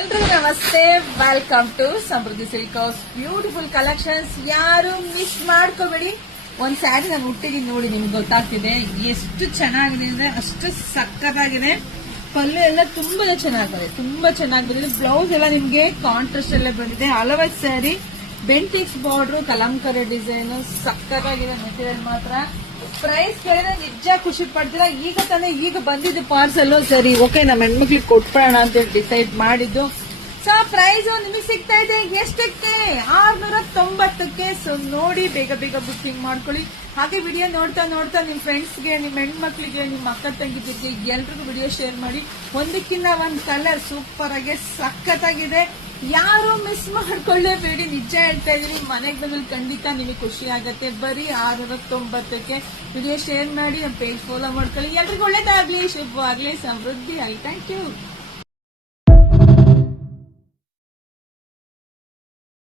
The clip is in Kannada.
ಎಲ್ರಿಗೂ ನಮಸ್ತೆ. Welcome to Samruddhi silk house. Beautiful collections. ಯಾರು ಮಿಸ್ ಮಾಡ್ಕೋಬೇಡಿ. ಒಂದ್ ಸ್ಯಾರಿ ನಾನು ಹುಟ್ಟಿದೀನಿ ನೋಡಿ, ನಿಮ್ಗೆ ಗೊತ್ತಾಗ್ತಿದೆ ಎಷ್ಟು ಚೆನ್ನಾಗಿದೆ ಅಂದ್ರೆ ಅಷ್ಟು ಸಕ್ಕತ್ತಾಗಿದೆ. ಪಲ್ಲು ಎಲ್ಲ ತುಂಬಾ ಚೆನ್ನಾಗಿ ಬಂದಿದೆ. ಬ್ಲೌಸ್ ಎಲ್ಲ ನಿಮ್ಗೆ ಕಾಂಟ್ರಾಸ್ಟ್ ಎಲ್ಲ ಬಂದಿದೆ. ಹಲವಾರು ಸ್ಯಾರಿ ಬೆಂಟಿಕ್ಸ್ ಬಾರ್ಡರ್, ಕಲಂಕರಿ ಡಿಸೈನ್, ಸಕ್ಕತ್ತಾಗಿದೆ. ಮೆಟೀರಿಯಲ್ ಮಾತ್ರ ಪ್ರೈಸ್ ಕೇಳಿದ್ರೆ ನಿಜ ಖುಷಿ ಪಡ್ತೀರಾ. ಈಗ ಬಂದಿದ್ದು ಪಾರ್ಸಲ್. ಸರಿ ಓಕೆ, ನಮ್ಮ ಹೆಣ್ಮಕ್ಳಿಗೆ ಕೊಟ್ಬಿಡೋಣ ಅಂತ ಡಿಸೈಡ್ ಮಾಡಿದ್ದು. ಸೊ ಪ್ರೈಸ್ ನಿಮಗೆ ಸಿಗ್ತಾ ಇದೆ ಎಷ್ಟಕ್ಕೆ? 690ಕ್ಕೆ. ಸೊ ನೋಡಿ, ಬೇಗ ಬುಕ್ಕಿಂಗ್ ಮಾಡ್ಕೊಳ್ಳಿ. ಹಾಗೆ ವಿಡಿಯೋ ನೋಡ್ತಾ ನಿಮ್ ಫ್ರೆಂಡ್ಸ್ಗೆ, ನಿಮ್ ಹೆಣ್ಮಕ್ಳಿಗೆ, ನಿಮ್ ಅಕ್ಕ ತಂಗಿದಿರಿಗೆ ಎಲ್ರಿಗೂ ವಿಡಿಯೋ ಶೇರ್ ಮಾಡಿ. ಒಂದಕ್ಕಿಂತ ಒಂದ್ ಕಲರ್ ಸೂಪರ್ ಆಗಿ ಸಖತ್ತಾಗಿದೆ. ಯಾರು ಮಿಸ್ ಮಾಡ್ಕೊಳ್ಳೇಬೇಡಿ. ನಿಜ ಹೇಳ್ತಾ ಇದೀನಿ, ಮನೆಗೆ ಬಂದಲ್ಲಿ ಖಂಡಿತ ನಿಮಗೆ ಖುಷಿ ಆಗತ್ತೆ. ಬರೀ 690ಕ್ಕೆ ವಿಡಿಯೋ ಶೇರ್ ಮಾಡಿ, ನಮ್ಮ ಪೇಜ್ ಫಾಲೋ ಮಾಡ್ಕೊಳ್ಳಿ. ಎಲ್ರಿಗೂ ಒಳ್ಳೇದಾಗ್ಲಿ, ಶುಭವಾಗ್ಲಿ, ಸಮೃದ್ಧಿ ಆಗಲಿ. Thank you.